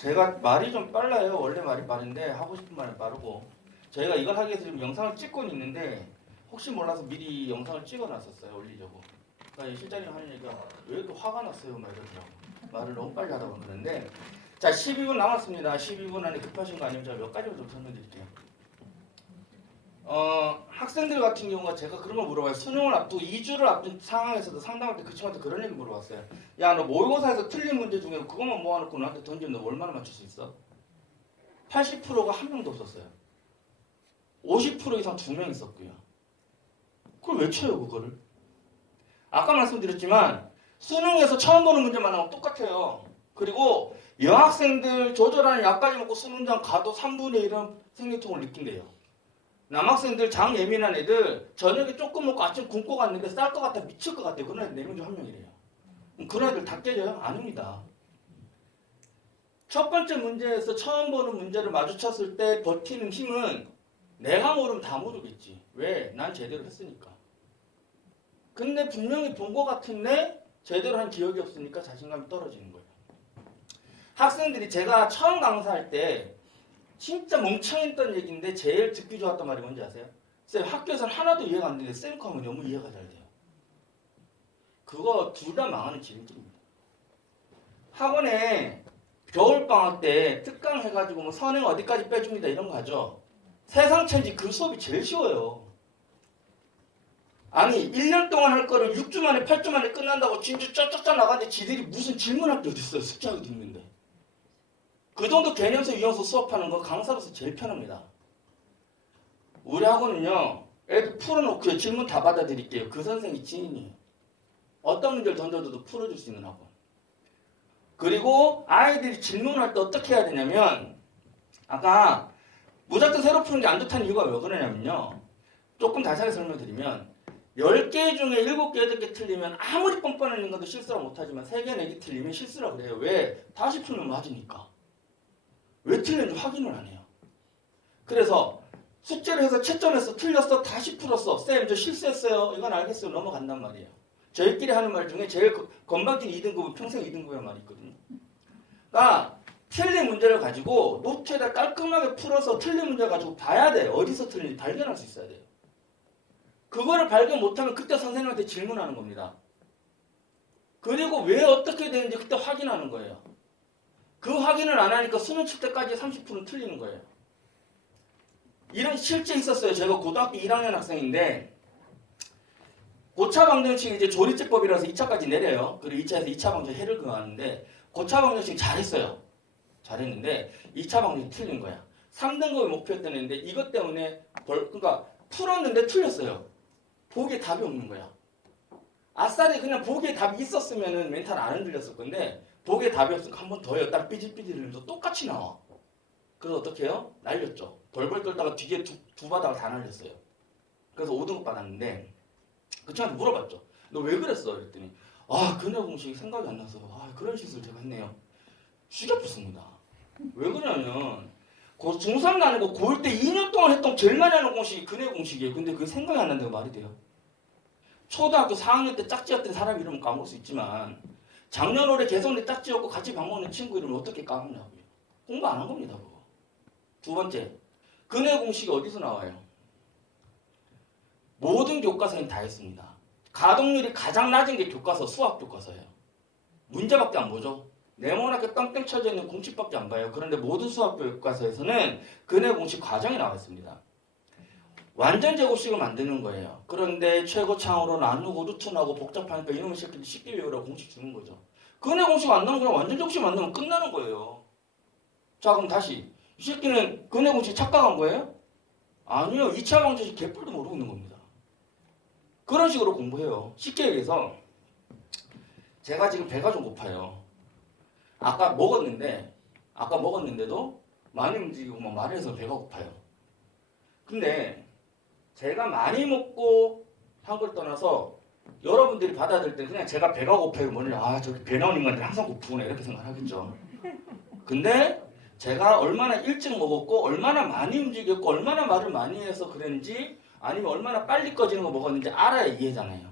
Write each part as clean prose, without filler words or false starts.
제가 말이 좀 빨라요. 원래 말이 빠른데 하고 싶은 말은 빠르고. 저희가 이걸 하기 위해서 지금 영상을 찍고는 있는데 혹시 몰라서 미리 영상을 찍어놨었어요. 올리려고. 그러니까 실장님 하는 얘기가 왜 이렇게 화가 났어요? 막 이러더라고. 말을 너무 빨리 하다 보는데 자 12분 남았습니다. 12분 안에 급하신 거 아니면 제가 몇 가지만 좀 설명드릴게요. 학생들 같은 경우가 제가 그런 걸 물어봐요. 수능을 앞두고 2주를 앞둔 상황에서도 상담할 때 그 친구한테 그런 얘기 물어봤어요. 야, 너 모의고사에서 틀린 문제 중에 그것만 모아놓고 나한테 던지면 너 얼마나 맞출 수 있어? 80%가 한 명도 없었어요. 50% 이상 2명 있었고요. 그걸 왜 쳐요, 그거를? 아까 말씀드렸지만 수능에서 처음 보는 문제만 하면 똑같아요. 그리고 여학생들 조절하는 약까지 먹고 수능장 가도 3분의 1은 생리통을 느낀대요. 남학생들 장 예민한 애들 저녁에 조금 먹고 아침 굶고 갔는데 쌀 것 같아 미칠 것 같아요. 그런 애들 4명 중 1명이래요. 그런 애들 다 깨져요? 아닙니다. 첫 번째 문제에서 처음 보는 문제를 마주쳤을 때 버티는 힘은 내가 모르면 다 모르겠지. 왜? 난 제대로 했으니까. 근데 분명히 본 것 같은데 제대로 한 기억이 없으니까 자신감이 떨어지는 거예요. 학생들이 제가 처음 강사할 때 진짜 멍청했던 얘기인데 제일 듣기 좋았던 말이 뭔지 아세요? 쌤 학교에서는 하나도 이해가 안 되는데 쌤 거 하면 너무 이해가 잘 돼요. 그거 둘 다 망하는 지름길입니다. 학원에 겨울방학 때 특강 해가지고 뭐 선행 어디까지 빼줍니다 이런 거 하죠. 세상천지 그 수업이 제일 쉬워요. 아니 1년 동안 할 거를 6주 만에 8주 만에 끝난다고 진주 쩌쩌쩌 나가는데 지들이 무슨 질문할 게 어딨어요. 숙제하고 듣는데. 그 정도 개념서 유형서 수업하는 거 강사로서 제일 편합니다. 우리 학원은요. 애들 풀어놓고 질문 다 받아드릴게요. 그 선생이 지인이에요. 어떤 문제를 던져도 풀어줄 수 있는 학원. 그리고 아이들이 질문할 때 어떻게 해야 되냐면 아까 무작정 새로 푸는 게 안 좋다는 이유가 왜 그러냐면요. 조금 자세하게 설명드리면 10개 중에 7개, 8개 틀리면 아무리 뻔뻔한 인간도 실수를 못하지만 3개, 4개 틀리면 실수라고 그래요. 왜? 다시 풀면 맞으니까. 왜 틀렸는지 확인을 안 해요. 그래서 숙제를 해서 채점해서 틀렸어. 다시 풀었어. 쌤 저 실수했어요. 이건 알겠어요. 넘어간단 말이에요. 저희끼리 하는 말 중에 제일 건방진 2등급은 평생 2등급이라는 말이 있거든요. 그러니까 틀린 문제를 가지고 노트에다 깔끔하게 풀어서 틀린 문제 가지고 봐야 돼요. 어디서 틀린지 발견할 수 있어야 돼요. 그거를 발견 못하면 그때 선생님한테 질문하는 겁니다. 그리고 왜 어떻게 되는지 그때 확인하는 거예요. 그 확인을 안 하니까 수능 칠 때까지 30%는 틀리는 거예요. 이런 실제 있었어요. 제가 고등학교 1학년 학생인데 고차 방정식 이제 조리제법이라서 2차까지 내려요. 그리고 2차에서 2차 방정 해를 그하는데 고차 방정식 잘했어요. 잘했는데 2차 방정식 틀린 거야. 3등급이 목표였던 애인데 이것 때문에 그러니까 풀었는데 틀렸어요. 보기에 답이 없는 거야. 아싸리 그냥 보기에 답이 있었으면은 멘탈 안 흔들렸을 건데 보기에 답이 없으니까 한 번 더 해요. 딱 삐질삐질 흘리면서 똑같이 나와. 그래서 어떻게 해요? 날렸죠. 벌벌 떨다가 뒤에 두 바닥을 다 날렸어요. 그래서 5등급 받았는데 그 친구한테 물어봤죠. 너 왜 그랬어? 그랬더니 근해 공식이 생각이 안 나서 그런 실수를 제가 했네요. 죽여붙습니다. 왜 그러냐면 중3도 아니고 고1 때 2년 동안 했던 제일 많이 하는 공식이 근해 공식이에요. 근데 그게 생각이 안 난다고 말이 돼요. 초등학교 4학년 때 짝지였던 사람 이름은 까먹을 수 있지만 작년 올해 개성대 짝지였고 같이 밥 먹는 친구 이름을 어떻게 까먹냐고요. 공부 안 한 겁니다. 그거. 두 번째, 근해 공식이 어디서 나와요? 모든 교과서는 다 있습니다. 가동률이 가장 낮은 게 교과서, 수학 교과서예요. 문제밖에 안 보죠. 네모나게 땅땅 쳐져 있는 공식밖에 안 봐요. 그런데 모든 수학 교과서에서는 근해 공식 과정이 나와 있습니다. 완전 제곱식을 만드는 거예요. 그런데 최고창으로 나누고 루트 나고 복잡하니까 이놈의 새끼들 쉽게 외우라고 공식 주는 거죠. 근해 공식 안 나오면 그냥 완전 제곱식 만들면 끝나는 거예요. 자 그럼 다시 이 새끼는 근해 공식 착각한 거예요? 아니요. 2차 방정식 개뿔도 모르고 있는 겁니다. 그런 식으로 공부해요. 쉽게 얘기해서 제가 지금 배가 좀 고파요. 아까 먹었는데도 많이 움직이고 막 말해서 배가 고파요. 근데 제가 많이 먹고 한 걸 떠나서 여러분들이 받아들일 때 그냥 제가 배가 고파요. 뭐냐 저기 배 나온 인간들 항상 고프구나 이렇게 생각하겠죠. 근데 제가 얼마나 일찍 먹었고 얼마나 많이 움직였고 얼마나 말을 많이 해서 그랬는지 아니면 얼마나 빨리 꺼지는 거 먹었는지 알아야 이해잖아요.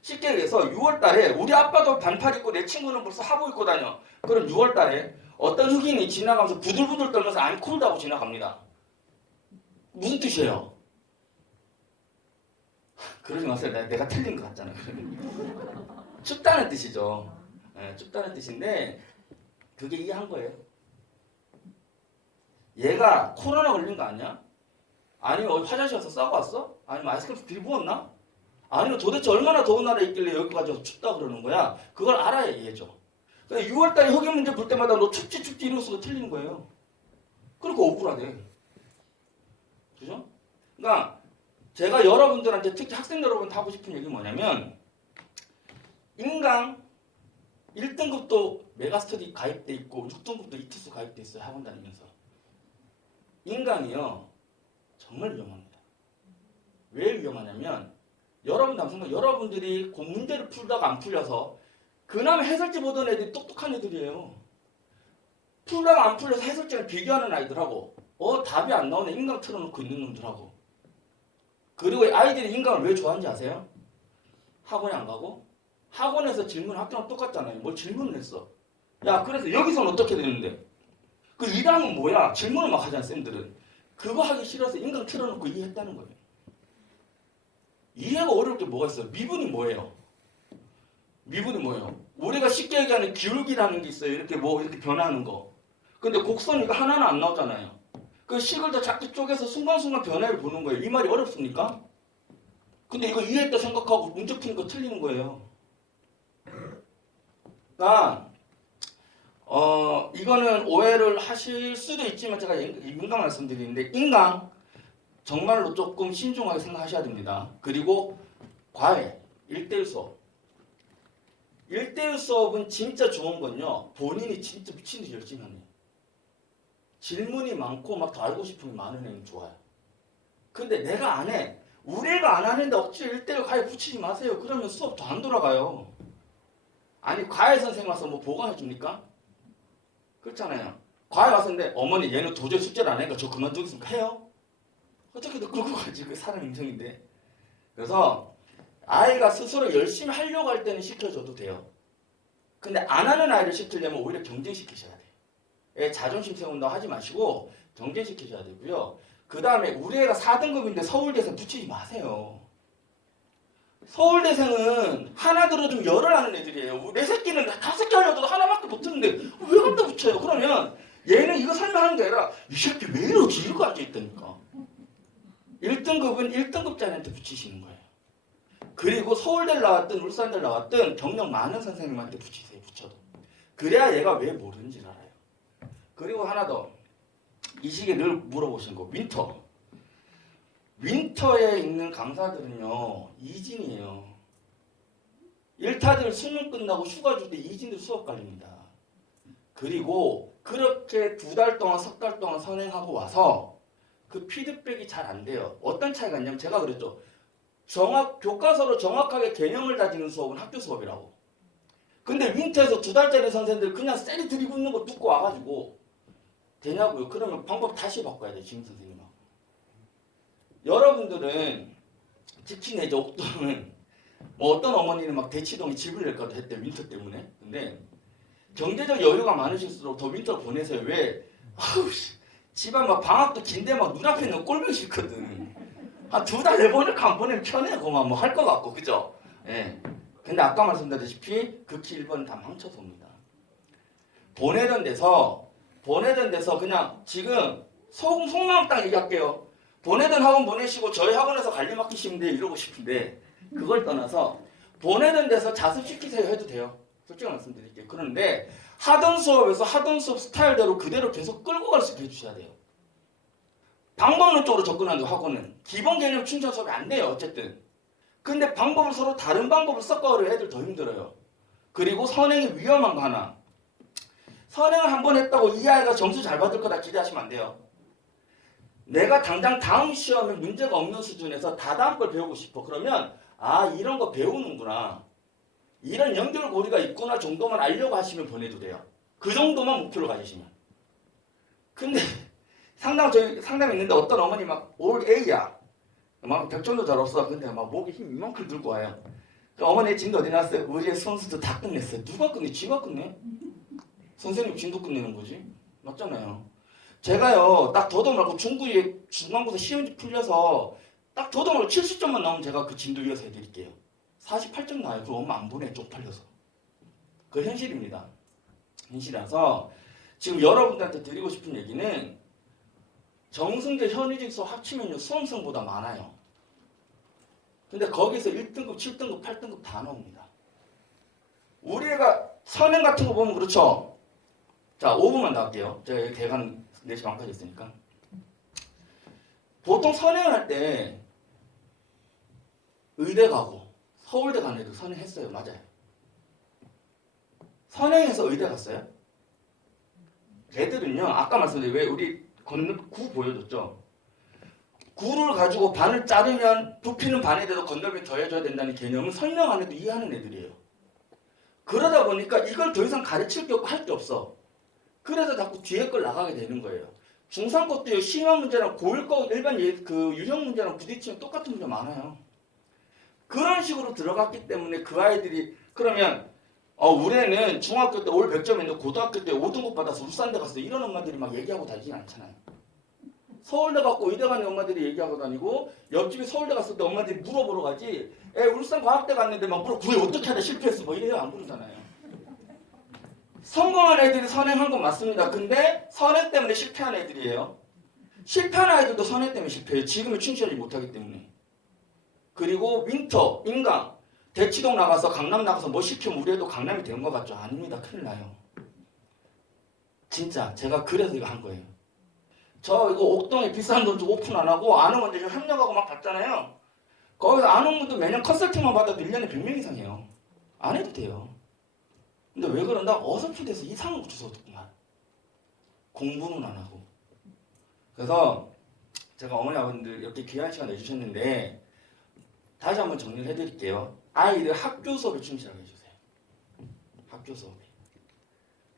쉽게 얘기해서 6월 달에 우리 아빠도 반팔 입고 내 친구는 벌써 하복 입고 다녀. 그럼 6월 달에 어떤 흑인이 지나가면서 부들부들 떨면서 I'm cold 하고 지나갑니다. 무슨 뜻이에요? 그러지 마세요. 내가 틀린 것 같잖아요. 춥다는 뜻이죠. 네, 춥다는 뜻인데 그게 이해한 거예요. 얘가 코로나 걸린 거 아니야? 아니면 어디 화장실 가서 싸고 왔어? 아니면 아이스크림 들부었나? 아니면 도대체 얼마나 더운 나라에 있길래 여기까지 와서 춥다 그러는 거야? 그걸 알아야 이해죠. 6월달에 흑인 문제 볼 때마다 너 춥지 이러면서 틀리는 거예요. 그러니까 억울하대. 그죠? 그러니까 제가 여러분들한테 특히 학생 여러분한테 하고 싶은 얘기는 뭐냐면 인강 1등급도 메가스터디 가입돼 있고 6등급도 이투스 가입돼 있어요. 학원 다니면서. 인강이요. 정말 위험합니다. 왜 위험하냐면 여러분들이 그 문제를 풀다가 안 풀려서 그나마 해설지 보던 애들이 똑똑한 애들이에요. 풀다가 안 풀려서 해설지랑 비교하는 아이들하고 답이 안 나오네 인강 틀어놓고 있는 놈들하고 그리고 아이들이 인강을 왜 좋아하는지 아세요? 학원에 안 가고 학원에서 질문 학교랑 똑같잖아요. 뭘 질문을 했어. 야 그래서 여기서는 어떻게 되는데 그 2단은 뭐야? 질문을 막 하잖아 쌤들은. 그거 하기 싫어서 인강 틀어놓고 이해했다는 거예요. 이해가 어려울 게 뭐가 있어요? 미분이 뭐예요? 미분이 뭐예요? 우리가 쉽게 얘기하는 기울기라는 게 있어요. 이렇게 이렇게 변하는 거. 근데 곡선 이거 하나는 안 나오잖아요. 그 식을 더 작게 쪼개서 순간순간 변화를 보는 거예요. 이 말이 어렵습니까? 근데 이거 이해했다 생각하고 문제 푸는 거 틀리는 거예요. 그러니까 이거는 오해를 하실 수도 있지만 제가 인강 말씀드리는데 인강 정말로 조금 신중하게 생각하셔야 됩니다. 그리고 과외, 1대1 수업. 1대1 수업은 진짜 좋은 건요. 본인이 진짜 미친 듯이 열심히 하는 거예요. 질문이 많고 막 더 알고 싶은 게 많은 애는 좋아요. 근데 내가 안 해. 우리 애가 안 하는데 억지로 1대1 과외 붙이지 마세요. 그러면 수업 더 안 돌아가요. 아니 과외 선생님 와서 뭐 보강해 줍니까? 그렇잖아요. 과외 왔는데 어머니 얘는 도저히 숙제를 안 하니까 저 그만두겠습니까? 해요? 어떻게든 끌고 가지. 그 사람 인생인데. 그래서 아이가 스스로 열심히 하려고 할 때는 시켜줘도 돼요. 근데 안 하는 아이를 시키려면 오히려 경쟁시키셔야 돼요. 애 자존심 세운다고 하지 마시고 경쟁시키셔야 되고요. 그 다음에 우리 애가 4등급인데 서울대생 붙이지 마세요. 서울대생은 하나 들어주면 열을 하는 애들이에요. 내 새끼는 5개 하려도 하나밖에 못 듣는데 왜 갖다 붙여요? 그러면 얘는 이거 설명하는 게 아니라 이 새끼 왜 이러지? 이러고 앉아있다니까. 1등급은 1등급짜리한테 붙이시는 거예요. 그리고 서울대를 나왔든 울산대를 나왔든 경력 많은 선생님한테 붙이세요. 붙여도. 그래야 얘가 왜 모르는지 알아요. 그리고 하나 더. 이 시기에 늘 물어보시는 거. 윈터. 윈터에 있는 강사들은요. 이진이에요. 일타들 수능 끝나고 휴가 줄 때 이진들 수업 깔립니다. 그리고 그렇게 2달 동안 3달 동안 선행하고 와서 그 피드백이 잘 안 돼요. 어떤 차이가 있냐면 제가 그랬죠. 교과서로 정확하게 개념을 다지는 수업은 학교 수업이라고. 근데 윈터에서 2달짜리 선생님들 그냥 쎄리 들이붓는 거 듣고 와가지고 되냐고요. 그러면 방법 다시 바꿔야 돼요. 지금 선생님하고. 여러분들은 특히 이제 옥동은 뭐 어떤 어머니는 막 대치동에 집을 낼까도 했대. 윈터 때문에. 근데 경제적 여유가 많으실수록 더 윈터를 보내세요. 왜? 집안 막 방학도 긴데 막 눈앞에 있는 꼴보기 싫거든. 한 2달 내보낼까 안 보내면 편해. 그만 뭐 할 것 같고. 그죠? 예. 근데 아까 말씀드렸다시피 극히 1번은 다 망쳐서 옵니다. 보내던 데서 그냥 지금 속마음 딱 얘기할게요. 보내던 학원 보내시고 저희 학원에서 관리 맡기시면 돼요. 이러고 싶은데 그걸 떠나서 보내던 데서 자습시키세요 해도 돼요. 솔직히 말씀드릴게요. 그런데 하던 수업에서 하던 수업 스타일대로 그대로 계속 끌고 갈 수 있게 해주셔야 돼요. 방법론적으로 접근하는 학원은 기본 개념 충전 수업이 안 돼요. 어쨌든. 근데 방법을 서로 다른 방법을 섞어가려 애들 더 힘들어요. 그리고 선행이 위험한 거 하나. 선행을 한 번 했다고 이 아이가 점수 잘 받을 거다 기대하시면 안 돼요. 내가 당장 다음 시험에 문제가 없는 수준에서 다다음 걸 배우고 싶어. 그러면 이런 거 배우는구나. 이런 연결고리가 있구나 정도만 알려고 하시면 보내도 돼요. 그 정도만 목표로 가지시면. 근데 상담 있는데 어떤 어머니 막 올 A야. 막 100점도 잘 없어. 근데 막 목에 힘 이만큼 들고 와요. 어머니 진도 어디 났어요? 우리 의 선수도 다 끝냈어요. 누가 끝내? 지가 끝내? 선생님 진도 끝내는 거지. 맞잖아요. 제가요, 딱 더도 말고 중간고사 시험지 풀려서 딱 더도 말고 70점만 나오면 제가 그 진도 이어서 해드릴게요. 48점 나와요. 그럼 엄마 안 보내, 쪽팔려서. 그 현실입니다. 현실이라서 지금 여러분들한테 드리고 싶은 얘기는 정승재 현의직 수업 합치면요 수험생보다 많아요. 근데 거기서 1등급, 7등급, 8등급 다 나옵니다. 우리가 선행 같은 거 보면 그렇죠. 자, 5분만 더 할게요. 제가 대강 4시 반까지 있으니까. 보통 선행을 할 때 의대 가고 서울대 가는 애들 선행했어요. 맞아요. 선행해서 의대 갔어요? 걔들은요, 아까 말씀드린 왜 우리 구 보여줬죠? 구를 가지고 반을 자르면 부피는 반에 대해서 건널비 더해줘야 된다는 개념은 설명 안 해도 이해하는 애들이에요. 그러다 보니까 이걸 더 이상 가르칠 게 없고 할 게 없어. 그래서 자꾸 뒤에 걸 나가게 되는 거예요. 중3 것도요, 심화 문제랑 고1 거 일반 그 유형 문제랑 부딪히면 똑같은 문제 많아요. 그런 식으로 들어갔기 때문에 그 아이들이 그러면 우리 애는 중학교 때 올 100점인데 고등학교 때 5등급 받아서 울산대 갔어. 이런 엄마들이 막 얘기하고 다니진 않잖아요. 서울대 갔고 의대 가는 엄마들이 얘기하고 다니고 옆집에 서울대 갔을 때 엄마들이 물어보러 가지 애 울산 과학대 갔는데 막 물어 그게 어떻게 하다 실패했어 뭐 이래요. 안 부르잖아요. 성공한 애들이 선행한 건 맞습니다. 근데 선행 때문에 실패한 애들이에요. 실패한 아이들도 선행 때문에 실패해요. 지금은 충실하지 못하기 때문에. 그리고 윈터, 인강, 대치동 나가서 강남 나가서 뭐 시키면 우리 애도 강남이 되는 것 같죠? 아닙니다. 큰일 나요. 진짜 제가 그래서 이거 한 거예요. 저 이거 옥동에 비싼 돈 주고 오픈 안 하고 아는 분들 지금 협력하고 막 받잖아요. 거기서 아는 분들 매년 컨설팅만 받아도 1년에 100명 이상이에요. 안 해도 돼요. 근데 왜 그런다? 어설프게서 이상한 거 주워 듣구만. 공부는 안 하고. 그래서 제가 어머니 아버님들 이렇게 귀한 시간 내주셨는데 다시 한번 정리를 해드릴게요. 아이들 학교 수업에 충실하게 해주세요. 학교 수업에.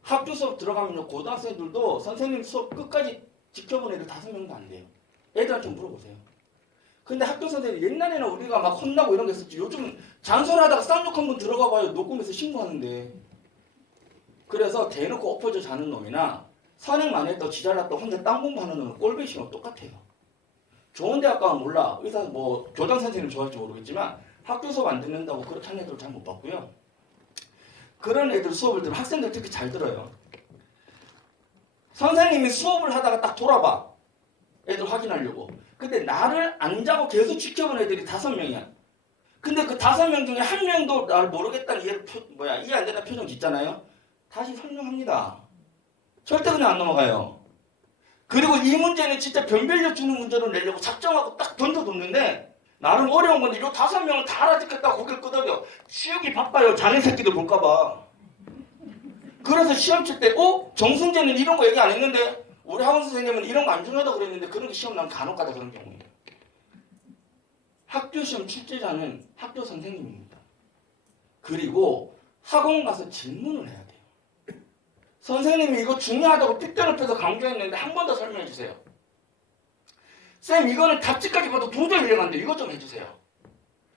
학교 수업 들어가면요 고등학생들도 선생님 수업 끝까지 지켜본 애들 5명도 안 돼요. 애들한테 물어보세요. 근데 학교 선생님 옛날에는 우리가 막 혼나고 이런 게 있었지. 요즘 잔소리하다가 쌍욕 한 번 들어가 봐요. 녹음해서 신고하는데. 그래서 대놓고 엎어져 자는 놈이나 선행만 했다 지잘났다 혼자 딴 공부하는 놈은 꼴배기랑 똑같아요. 좋은 대학 가면 몰라. 의사 뭐 교장 선생님 좋아할지 모르겠지만 학교 수업 안 듣는다고 그렇게 하는 애들 잘 못 봤고요. 그런 애들 수업을 들으면 학생들 특히 잘 들어요. 선생님이 수업을 하다가 딱 돌아봐. 애들 확인하려고. 근데 나를 안 자고 계속 지켜본 애들이 5명이야. 근데 그 5명 중에 한 명도 나를 모르겠다는 이해 안 되는 표정 짓잖아요. 다시 설명합니다. 절대 그냥 안 넘어가요. 그리고 이 문제는 진짜 변별력 주는 문제로 내려고 작정하고 딱 던져뒀는데 나름 어려운 건데 이 5명을 다 알아듣겠다고 고개를 끄덕여. 치우기 바빠요. 자네 새끼들 볼까봐. 그래서 시험 칠 때 정순재는 이런 거 얘기 안 했는데 우리 학원 선생님은 이런 거 안 중요하다고 그랬는데 그런 게 시험 나면 간혹 가다 그런 경우예요. 학교 시험 출제자는 학교 선생님입니다. 그리고 학원 가서 질문을 해야 돼요. 선생님이 이거 중요하다고 핏대높여서 강조했는데 한 번 더 설명해 주세요. 쌤 이거는 답지까지 봐도 도저히 이해가 안 돼요. 이것 좀 해주세요.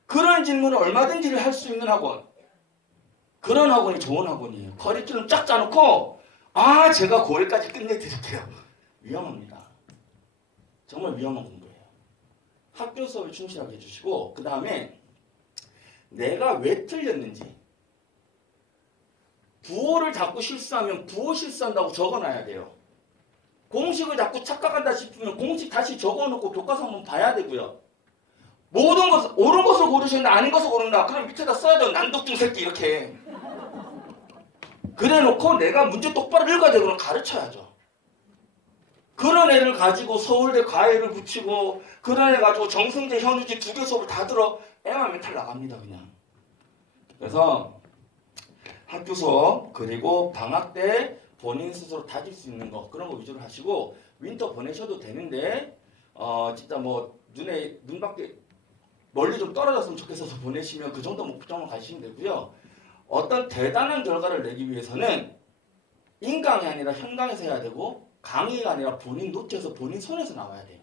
그런 질문을 얼마든지 할 수 있는 학원. 그런 학원이 좋은 학원이에요. 커리큘럼 쫙 짜놓고 제가 고1까지 끝내드릴게요. 위험합니다. 정말 위험한 공부예요. 학교 수업에 충실하게 해주시고 그 다음에 내가 왜 틀렸는지 부호를 자꾸 실수하면 부호 실수한다고 적어놔야 돼요. 공식을 자꾸 착각한다 싶으면 공식 다시 적어놓고 교과서 한번 봐야 되고요. 모든 것을 옳은 것을 고르시는데 아닌 것을 고른다. 그럼 밑에다 써야 돼요. 난독증 새끼 이렇게. 그래놓고 내가 문제 똑바로 읽어야 되고 그럼 가르쳐야죠. 그런 애를 가지고 서울대 과외를 붙이고 그런 애 가지고 정승재 현우지 2개 수업을 다 들어 애만 멘탈 나갑니다 그냥. 그래서 학교 수업 그리고 방학 때 본인 스스로 다질 수 있는 거 그런 거 위주로 하시고 윈터 보내셔도 되는데 진짜 뭐 눈 밖에 멀리 좀 떨어졌으면 좋겠어서 보내시면 그 정도 목표점만 가시면 되고요. 어떤 대단한 결과를 내기 위해서는 인강이 아니라 현강에서 해야 되고 강의가 아니라 본인 노트에서 본인 손에서 나와야 돼요.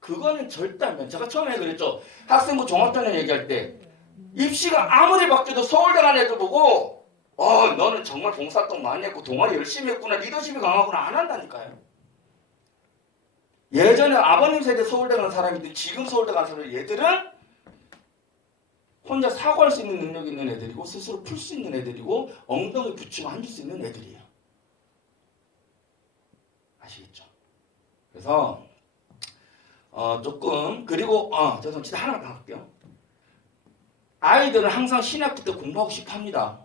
그거는 절대 안 돼요. 제가 처음에 그랬죠. 학생부 종합전형 얘기할 때 입시가 아무리 바뀌어도 서울대 간 애들 보고 너는 정말 봉사활동 많이 했고 동아리 열심히 했구나, 리더십이 강하구나, 안 한다니까요. 예전에 아버님 세대 서울대 간 사람이든 지금 서울대 간 사람이, 얘들은 혼자 사고할 수 있는 능력이 있는 애들이고 스스로 풀 수 있는 애들이고 엉덩이 붙이고 앉을 수 있는 애들이에요. 아시겠죠? 그래서 조금, 그리고 죄송합니다. 진짜 하나만 더 할게요. 아이들은 항상 신학기 때 공부하고 싶어 합니다.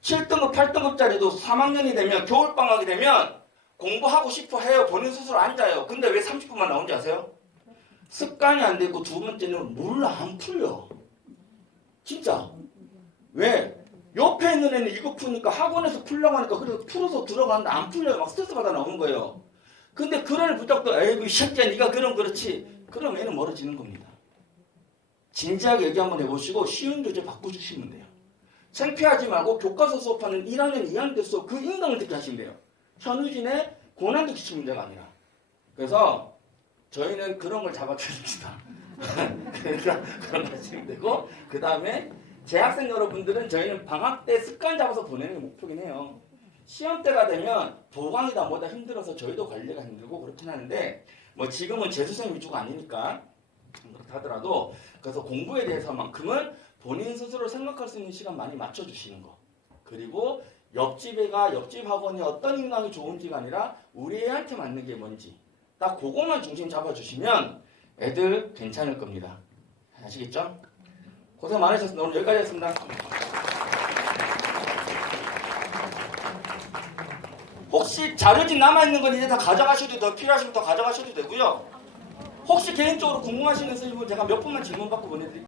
7등급, 8등급짜리도 3학년이 되면, 겨울방학이 되면 공부하고 싶어 해요. 본인 스스로 앉아요. 근데 왜 30분만 나온지 아세요? 습관이 안 되고, 두 번째는 몰라, 안 풀려. 진짜. 왜? 옆에 있는 애는 이거 푸니까 학원에서 풀려고 하니까 그래서 풀어서 들어가는데 안 풀려요. 막 스트레스 받아 나오는 거예요. 근데 그런 애를 붙잡고, 에이구 이 새끼야 네가 그럼 그렇지. 그럼 애는 멀어지는 겁니다. 진지하게 얘기 한번 해보시고 쉬운 교재 바꿔주시면 돼요. 창피하지 말고 교과서 수업하는 1학년, 2학년 때 수업 그 인강을 듣게 하시면 돼요. 현우진의 고난도 기출 문제가 아니라. 그래서 저희는 그런 걸 잡아드립니다. 그러니까 그런 거 하시면 되고, 그 다음에 재학생 여러분들은 저희는 방학 때 습관 잡아서 보내는 게 목표긴 해요. 시험 때가 되면 보강이다 뭐다 힘들어서 저희도 관리가 힘들고 그렇긴 하는데, 뭐 지금은 재수생 위주가 아니니까 그렇다 하더라도, 그래서 공부에 대해서만큼은 본인 스스로 생각할 수 있는 시간 많이 맞춰주시는 거. 그리고 옆집 애가 옆집 학원이 어떤 인강이 좋은지가 아니라 우리 애한테 맞는 게 뭔지 딱 그것만 중심 잡아주시면 애들 괜찮을 겁니다. 아시겠죠? 고생 많으셨습니다. 오늘 여기까지 했습니다. 혹시 자료집 남아있는 건 이제 다 가져가셔도, 더 필요하시면 더 가져가셔도 되고요. 혹시 개인적으로 궁금하신 거 있으시면 제가 몇 분만 질문 받고 보내드릴게요.